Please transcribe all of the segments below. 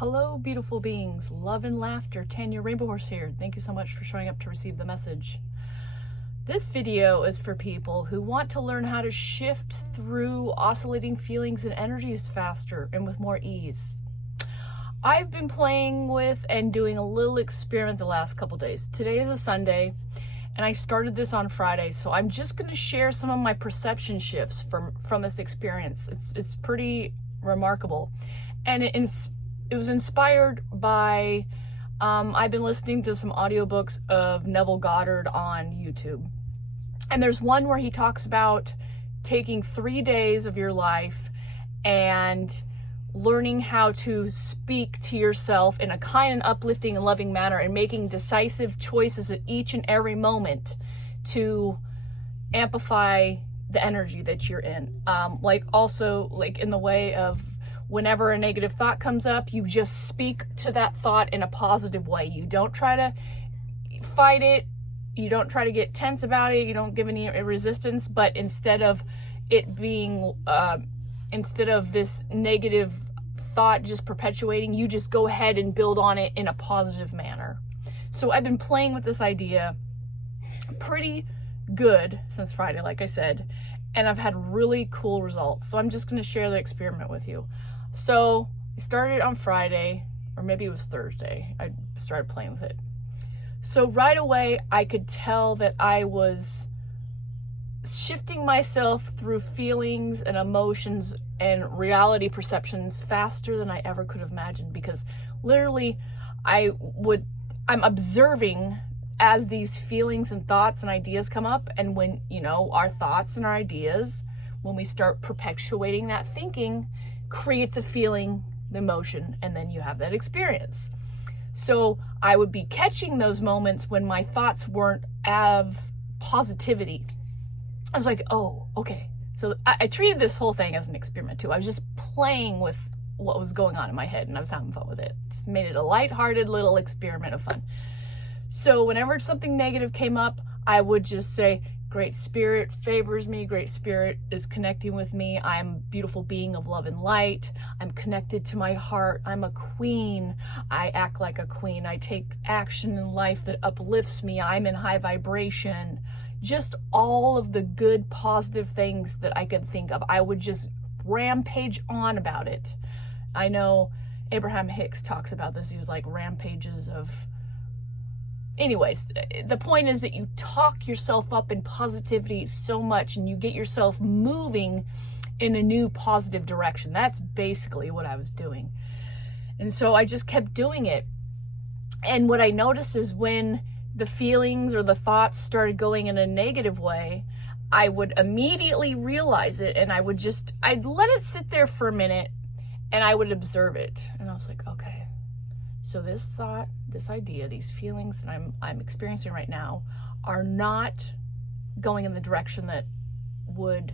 Hello, beautiful beings. Love and laughter. Tanya Rainbow Horse here. Thank you so much for showing up to receive the message. This video is for people who want to learn how to shift through oscillating feelings and energies faster and with more ease. I've been playing with and doing a little experiment the last couple days. Today is a Sunday, and I started this on Friday, so I'm just going to share some of my perception shifts from this experience. It's pretty remarkable, and it was inspired by I've been listening to some audiobooks of Neville Goddard on YouTube, and there's one where he talks about taking 3 days of your life and learning how to speak to yourself in a kind and uplifting and loving manner, and making decisive choices at each and every moment to amplify the energy that you're in. Also in the way of, whenever a negative thought comes up, you just speak to that thought in a positive way. You don't try to fight it. You don't try to get tense about it. You don't give any resistance, but instead of it being, instead of this negative thought just perpetuating, you just go ahead and build on it in a positive manner. So I've been playing with this idea pretty good since Friday, like I said, and I've had really cool results. So I'm just going to share the experiment with you. So I started on Friday, or maybe it was Thursday. I started playing with it. So right away, I could tell that I was shifting myself through feelings and emotions and reality perceptions faster than I ever could have imagined, because literally I'm observing as these feelings and thoughts and ideas come up. And when, our thoughts and our ideas, when we start perpetuating that thinking, creates a feeling, the emotion, and then you have that experience. So I would be catching those moments when my thoughts weren't of positivity. I was like, oh, okay. So I treated this whole thing as an experiment too. I was just playing with what was going on in my head, and I was having fun with it. Just made it a lighthearted little experiment of fun. So whenever something negative came up, I would just say, Great Spirit favors me. Great Spirit is connecting with me. I'm a beautiful being of love and light. I'm connected to my heart. I'm a queen. I act like a queen. I take action in life that uplifts me. I'm in high vibration. Just all of the good, positive things that I could think of. I would just rampage on about it. I know Abraham Hicks talks about this. He was like rampages of... Anyways, the point is that you talk yourself up in positivity so much, and you get yourself moving in a new positive direction. That's basically what I was doing. And so I just kept doing it. And what I noticed is when the feelings or the thoughts started going in a negative way, I would immediately realize it, and I'd let it sit there for a minute, and I would observe it. And I was like, okay. So this thought, this idea, these feelings that I'm experiencing right now are not going in the direction that would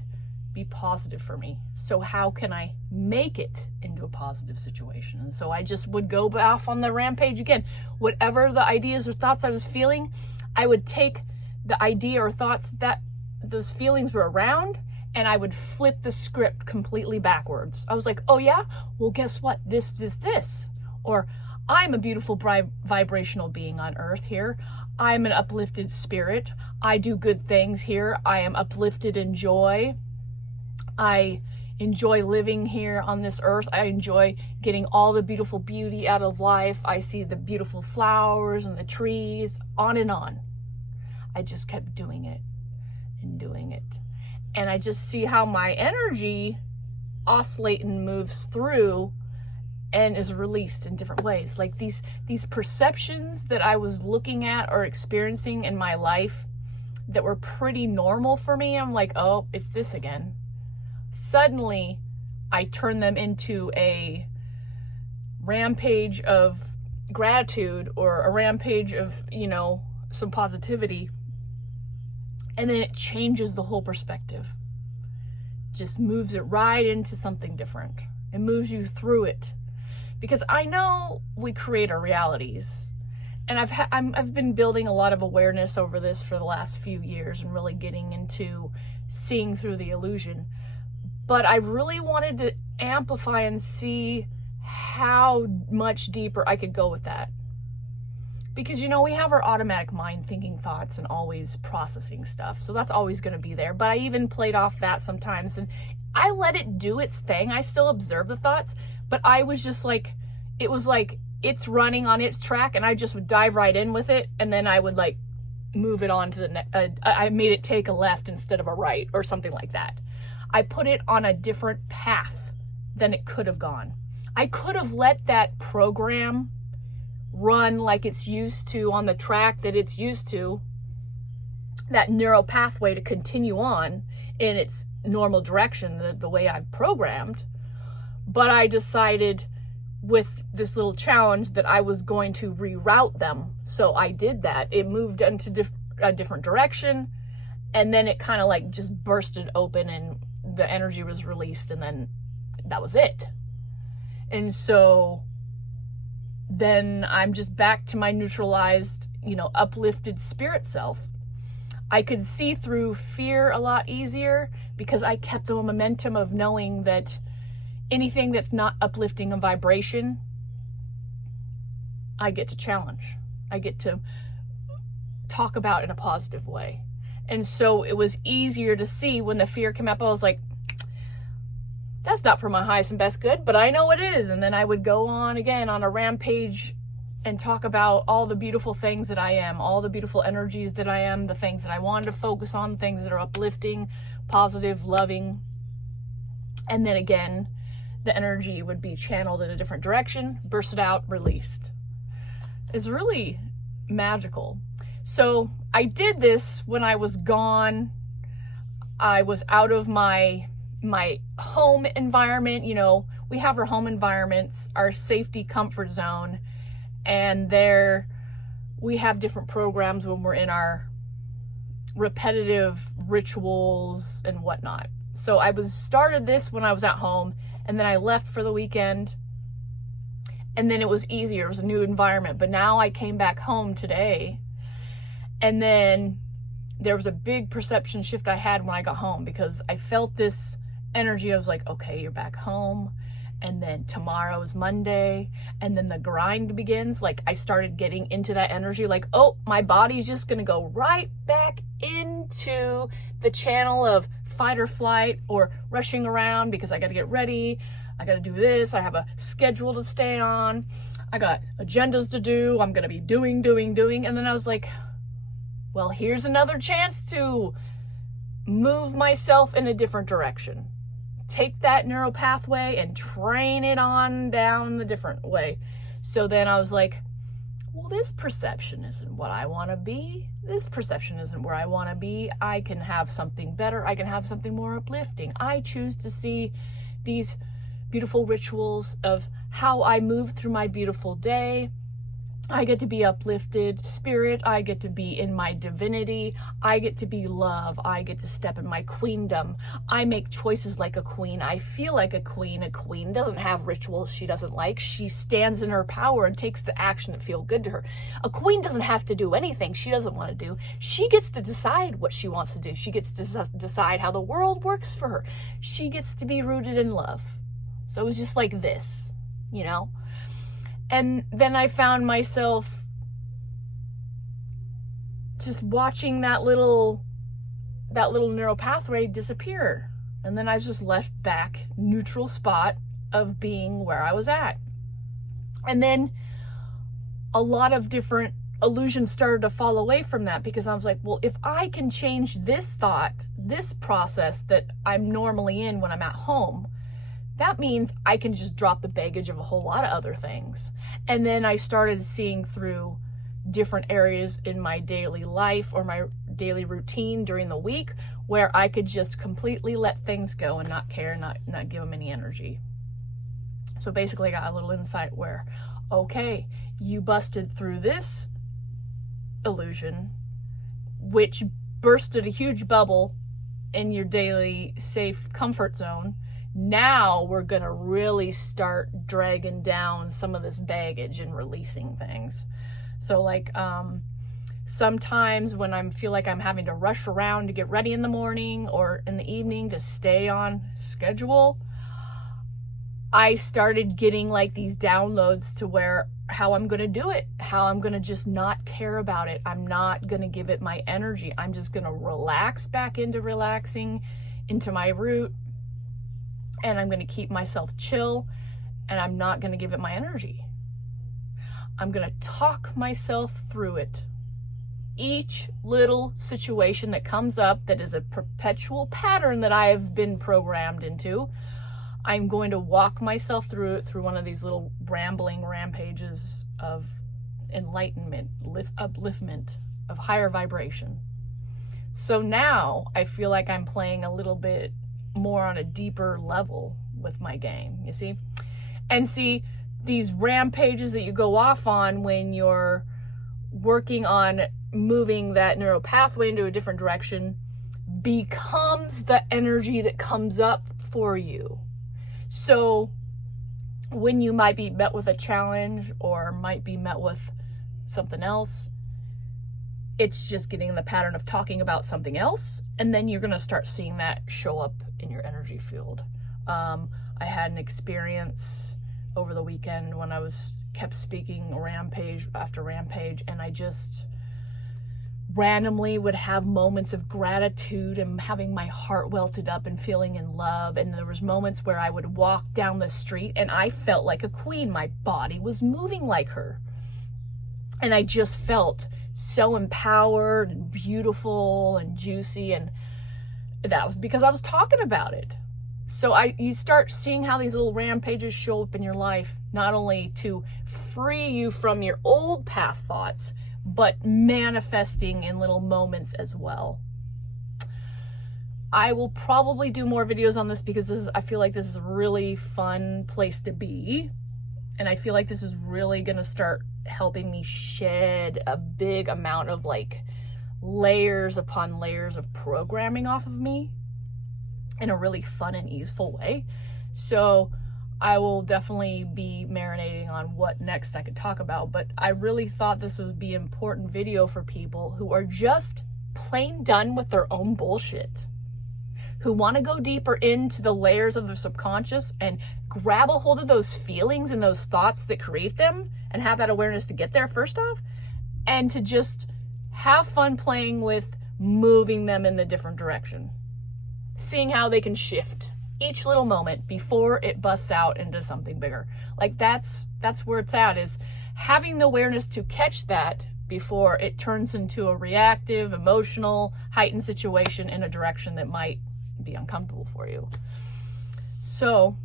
be positive for me. So how can I make it into a positive situation? And so I just would go off on the rampage again. Whatever the ideas or thoughts I was feeling, I would take the idea or thoughts that those feelings were around, and I would flip the script completely backwards. I was like, oh yeah? Well, guess what? This is this. Or, I'm a beautiful vibrational being on earth here. I'm an uplifted spirit. I do good things here. I am uplifted in joy. I enjoy living here on this earth. I enjoy getting all the beautiful beauty out of life. I see the beautiful flowers and the trees, on and on. I just kept doing it and doing it. And I just see how my energy oscillates and moves through and is released in different ways. Like these perceptions that I was looking at or experiencing in my life that were pretty normal for me, I'm like, oh, it's this again. Suddenly, I turn them into a rampage of gratitude or a rampage of, some positivity. And then it changes the whole perspective. Just moves it right into something different. It moves you through it. Because I know we create our realities, and I've been building a lot of awareness over this for the last few years, and really getting into seeing through the illusion. But I really wanted to amplify and see how much deeper I could go with that. Because, you know, we have our automatic mind thinking thoughts and always processing stuff. So that's always going to be there. But I even played off that sometimes, and I let it do its thing. I still observe the thoughts, but I was just like, it was like it's running on its track, and I just would dive right in with it. And then I would like move it on to the next. I made it take a left instead of a right or something like that. I put it on a different path than it could have gone. I could have let that program run like it's used to on the track that it's used to, that neural pathway to continue on in its normal direction, the way I've programmed. But I decided with this little challenge that I was going to reroute them. So I did that. It moved into a different direction, and then it kind of like just bursted open and the energy was released, and then that was it. And so then I'm just back to my neutralized, you know, uplifted spirit self. I could see through fear a lot easier because I kept the momentum of knowing that anything that's not uplifting a vibration, I get to challenge. I get to talk about in a positive way. And so it was easier to see when the fear came up. I was like, that's not for my highest and best good, but I know it is. And then I would go on again on a rampage and talk about all the beautiful things that I am, all the beautiful energies that I am, the things that I wanted to focus on, things that are uplifting, positive, loving. And then again, the energy would be channeled in a different direction, bursted out, released. It's really magical. So I did this when I was gone. I was out of my home environment. You know, we have our home environments, our safety comfort zone, and there we have different programs when we're in our repetitive rituals and whatnot. So I started this when I was at home, and then I left for the weekend, and then it was easier. It was a new environment. But now I came back home today, and then there was a big perception shift I had when I got home, because I felt this energy. I was like, okay, you're back home, and then tomorrow's Monday, and then the grind begins. Like, I started getting into that energy, like, oh, my body's just gonna go right back into the channel of fight or flight, or rushing around because I gotta get ready, I gotta do this, I have a schedule to stay on, I got agendas to do, I'm gonna be doing. And then I was like, well, here's another chance to move myself in a different direction. Take that neural pathway and train it on down the different way. So then I was like, well, this perception isn't what I want to be. This perception isn't where I want to be. I can have something better. I can have something more uplifting. I choose to see these beautiful rituals of how I move through my beautiful day. I get to be uplifted spirit. I get to be in my divinity. I get to be love. I get to step in my queendom. I make choices like a queen. I feel like a queen. A queen doesn't have rituals she doesn't like. She stands in her power and takes the action that feels good to her. A queen doesn't have to do anything she doesn't want to do. She gets to decide what she wants to do. She gets to decide how the world works for her. She gets to be rooted in love. So it was just like this, you know? And then I found myself just watching that little neural pathway disappear. And then I was just left back neutral spot of being where I was at. And then a lot of different illusions started to fall away from that, because I was like, well, if I can change this thought, this process that I'm normally in when I'm at home, that means I can just drop the baggage of a whole lot of other things. And then I started seeing through different areas in my daily life or my daily routine during the week where I could just completely let things go and not care, not give them any energy. So basically I got a little insight where, okay, you busted through this illusion, which bursted a huge bubble in your daily safe comfort zone. Now we're going to really start dragging down some of this baggage and releasing things. So like sometimes when I feel like I'm having to rush around to get ready in the morning or in the evening to stay on schedule, I started getting like these downloads to where how I'm going to do it, how I'm going to just not care about it. I'm not going to give it my energy. I'm just going to relax back into relaxing into my root, and I'm going to keep myself chill, and I'm not going to give it my energy. I'm going to talk myself through it. Each little situation that comes up that is a perpetual pattern that I have been programmed into, I'm going to walk myself through it through one of these little rambling rampages of enlightenment, upliftment, of higher vibration. So now I feel like I'm playing a little bit more on a deeper level with my game, you see? And see, these rampages that you go off on when you're working on moving that neural pathway into a different direction becomes the energy that comes up for you. So when you might be met with a challenge or might be met with something else, it's just getting in the pattern of talking about something else, and then you're going to start seeing that show up in your energy field. I had an experience over the weekend when I kept speaking rampage after rampage, and I just randomly would have moments of gratitude and having my heart welted up and feeling in love. And there was moments where I would walk down the street and I felt like a queen. My body was moving like her. And I just felt so empowered and beautiful and juicy. And that was because I was talking about it. So you start seeing how these little rampages show up in your life, not only to free you from your old path thoughts, but manifesting in little moments as well. I will probably do more videos on this because I feel like this is a really fun place to be. And I feel like this is really going to start helping me shed a big amount of like layers upon layers of programming off of me in a really fun and easeful way. So I will definitely be marinating on what next I could talk about, but I really thought this would be an important video for people who are just plain done with their own bullshit, who want to go deeper into the layers of their subconscious and grab a hold of those feelings and those thoughts that create them and have that awareness to get there first off, and to just have fun playing with moving them in the different direction, seeing how they can shift each little moment before it busts out into something bigger. Like that's where it's at, is having the awareness to catch that before it turns into a reactive, emotional, heightened situation in a direction that might be uncomfortable for you. So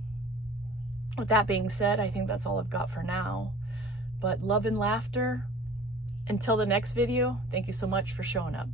with that being said, I think that's all I've got for now. But love and laughter. Until the next video, thank you so much for showing up.